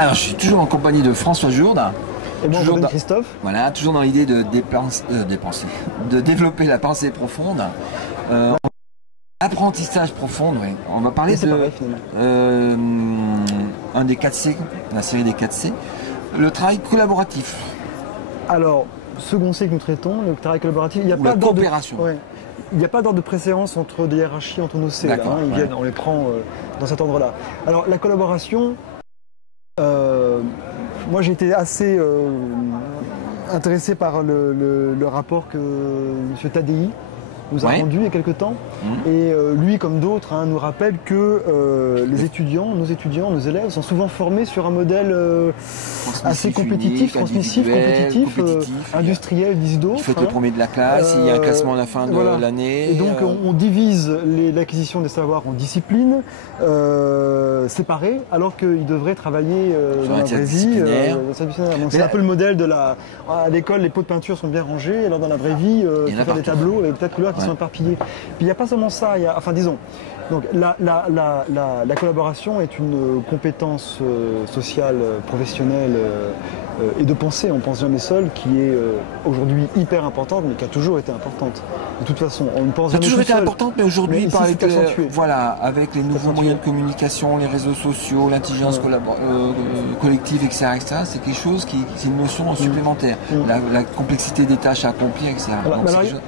Alors, je suis toujours en compagnie de François Jourde. Et moi, toujours Christophe. Voilà, toujours dans l'idée de de développer la pensée profonde. Apprentissage profond, oui. On va parler de un des 4C, la série des 4C, le travail collaboratif. Alors, second C que nous traitons, le travail collaboratif, il n'y a pas d'ordre de... Ouais. Il n'y a pas d'ordre de préséance entre des hiérarchies, entre nos C. Là, hein, ils viennent, on les prend dans cet ordre-là. Alors, la collaboration, moi j'ai été assez intéressé par le rapport que M. Tadei nous a rendu il y a quelque temps. Et lui, comme d'autres, nous rappelle que les étudiants, nos élèves, sont souvent formés sur un modèle assez compétitif, transmissif, compétitif, industriel, disent d'autres. Il faut être le premier de la classe, il y a un classement à la fin de l'année. Et donc on divise l'acquisition des savoirs en disciplines séparées, alors qu'ils devraient travailler dans la vraie vie. C'est un peu le modèle de la... À l'école, les pots de peinture sont bien rangés, alors dans la vraie vie, il faut faire des tableaux et peut-être couleurs qui sont éparpillés. Puis il n'y a pas seulement ça, enfin disons, donc la collaboration est une compétence sociale, professionnelle et de pensée, on ne pense jamais seul, qui est aujourd'hui hyper importante, mais qui a toujours été importante. De toute façon, on ne pense jamais toujours été seul. importante, mais aujourd'hui, voilà, avec les nouveaux moyens de communication, les réseaux sociaux, l'intelligence collective, etc., c'est quelque chose c'est une notion supplémentaire. La complexité des tâches à accomplir, etc.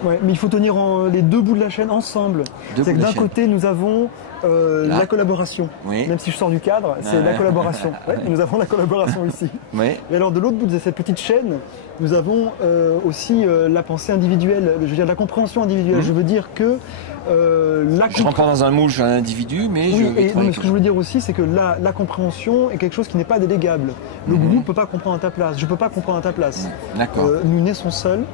Mais il faut tenir les deux bouts de la chaîne ensemble. C'est que d'un côté, nous avons la collaboration. Même si je sors du cadre, c'est la collaboration. Nous avons la collaboration ici. Et alors de l'autre bout de cette petite chaîne, nous avons aussi la pensée individuelle, je veux dire la compréhension individuelle. Je veux dire que je rentre pas dans un moule, je suis un individu, mais ce que je veux dire aussi, c'est que la compréhension est quelque chose qui n'est pas délégable. Le groupe ne peut pas comprendre à ta place. Je ne peux pas comprendre à ta place. Nous naissons seuls.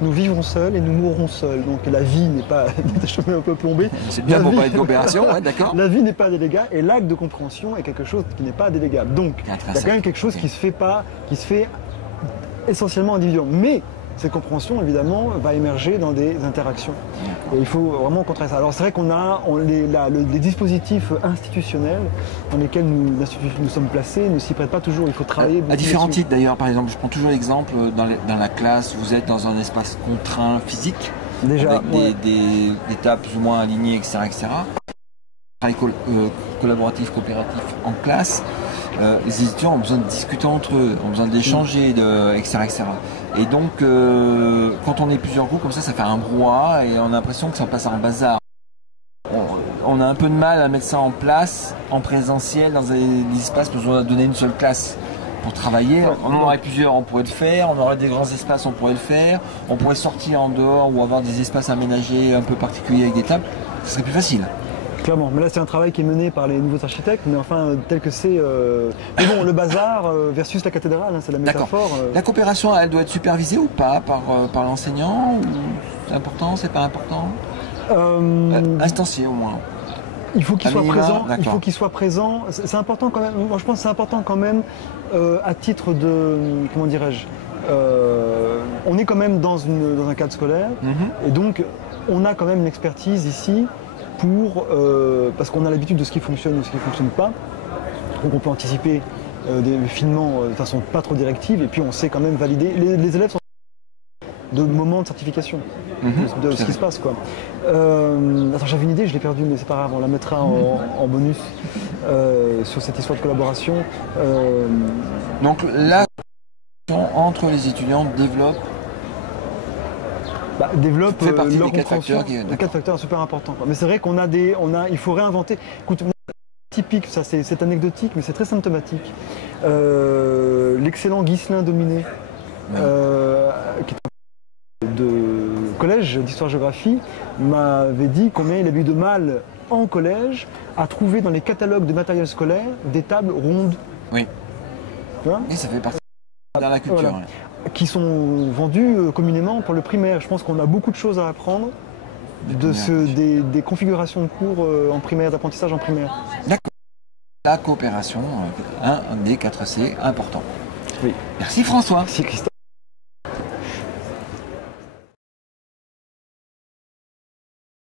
Nous vivons seuls et nous mourrons seuls. Donc la vie n'est pas des chemins un peu plombés. C'est bien pour parler de coopération, d'accord. La vie n'est pas délégable et l'acte de compréhension est quelque chose qui n'est pas délégable. Donc il y a quand même quelque chose qui se fait essentiellement individuellement. Mais cette compréhension, évidemment, va émerger dans des interactions. Et il faut vraiment contrer ça. Alors c'est vrai qu'on a les dispositifs institutionnels dans lesquels nous sommes placés ne s'y prêtent pas toujours. Il faut travailler à différents titres d'ailleurs. Par exemple, je prends toujours l'exemple dans la classe, vous êtes dans un espace contraint physique, déjà, avec des tables plus ou moins alignées, etc. Travail collaboratif, coopératif en classe. Les étudiants ont besoin de discuter entre eux, ont besoin d'échanger, etc., etc. Et donc, quand on est plusieurs groupes comme ça fait un brouhaha et on a l'impression que ça passe en bazar. On a un peu de mal à mettre ça en place, en présentiel, dans des espaces, parce qu'on a donné une seule classe pour travailler. On en aurait plusieurs, on pourrait le faire. On aurait des grands espaces, on pourrait le faire. On pourrait sortir en dehors ou avoir des espaces aménagés un peu particuliers avec des tables. Ce serait plus facile. Clairement, mais là c'est un travail qui est mené par les nouveaux architectes, mais enfin tel que c'est... Mais bon, le bazar versus la cathédrale, c'est la métaphore. La coopération, elle doit être supervisée ou pas par l'enseignant? C'est important, c'est pas important? Instancié au moins. Il faut qu'il soit présent. Il faut qu'il soit présent. C'est important quand même. Moi, je pense que c'est important quand même à titre de... Comment dirais-je on est quand même dans un cadre scolaire, et donc on a quand même une expertise ici parce qu'on a l'habitude de ce qui fonctionne ou ce qui ne fonctionne pas. Donc on peut anticiper finement de façon pas trop directive, et puis on sait quand même valider. Les élèves sont de moments de certification de ce qui se passe, quoi. Attends, j'avais une idée, je l'ai perdue, mais c'est pas grave, on la mettra en bonus sur cette histoire de collaboration. Donc la entre les étudiants développe leur compréhension. Les 4 facteurs super importants. Mais c'est vrai il faut réinventer. Écoute, typique, ça c'est anecdotique, mais c'est très symptomatique. L'excellent Ghislain Dominé, qui est de collège d'histoire-géographie, m'avait dit combien il avait eu de mal en collège à trouver dans les catalogues de matériel scolaire des tables rondes. Oui. Et ça fait partie de la culture. Voilà. Qui sont vendus communément pour le primaire. Je pense qu'on a beaucoup de choses à apprendre des configurations de cours en primaire, d'apprentissage en primaire. D'accord. La coopération, un des 4C important. Oui. Merci François. Merci Christophe.